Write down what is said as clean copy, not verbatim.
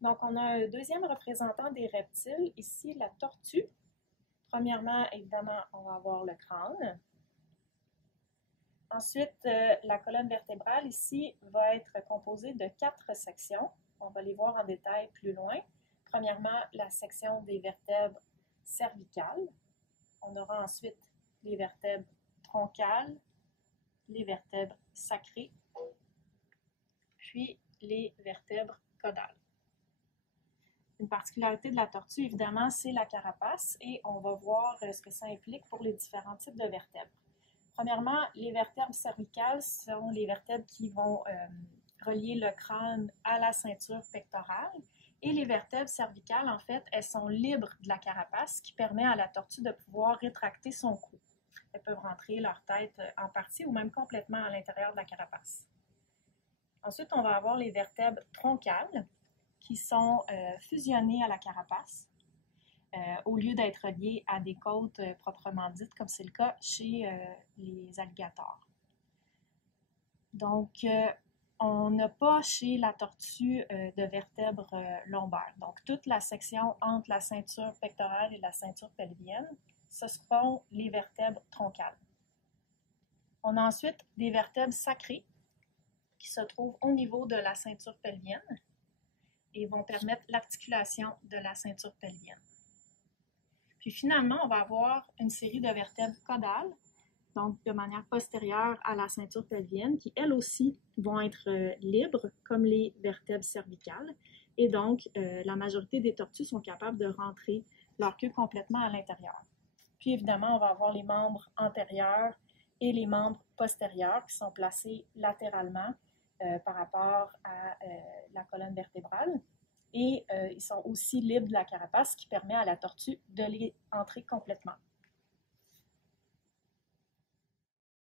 Donc, on a un deuxième représentant des reptiles, ici la tortue. Premièrement, évidemment, on va avoir le crâne. Ensuite, la colonne vertébrale ici va être composée de 4 sections. On va les voir en détail plus loin. Premièrement, la section des vertèbres cervicales. On aura ensuite les vertèbres troncales, les vertèbres sacrées, puis les vertèbres caudales. Une particularité de la tortue, évidemment, c'est la carapace et on va voir ce que ça implique pour les différents types de vertèbres. Premièrement, les vertèbres cervicales sont les vertèbres qui vont relier le crâne à la ceinture pectorale. Et les vertèbres cervicales, en fait, elles sont libres de la carapace, ce qui permet à la tortue de pouvoir rétracter son cou. Elles peuvent rentrer leur tête en partie ou même complètement à l'intérieur de la carapace. Ensuite, on va avoir les vertèbres troncales qui sont fusionnées à la carapace au lieu d'être reliées à des côtes proprement dites, comme c'est le cas chez les alligators. Donc, on n'a pas chez la tortue de vertèbres lombaires. Donc, toute la section entre la ceinture pectorale et la ceinture pelvienne, ce seront les vertèbres troncales. On a ensuite des vertèbres sacrées qui se trouvent au niveau de la ceinture pelvienne et vont permettre l'articulation de la ceinture pelvienne. Puis finalement, on va avoir une série de vertèbres caudales, donc de manière postérieure à la ceinture pelvienne, qui elles aussi vont être libres, comme les vertèbres cervicales. Et donc, la majorité des tortues sont capables de rentrer leur queue complètement à l'intérieur. Puis évidemment, on va avoir les membres antérieurs et les membres postérieurs qui sont placés latéralement par rapport à la colonne vertébrale. Et ils sont aussi libres de la carapace, ce qui permet à la tortue de les entrer complètement.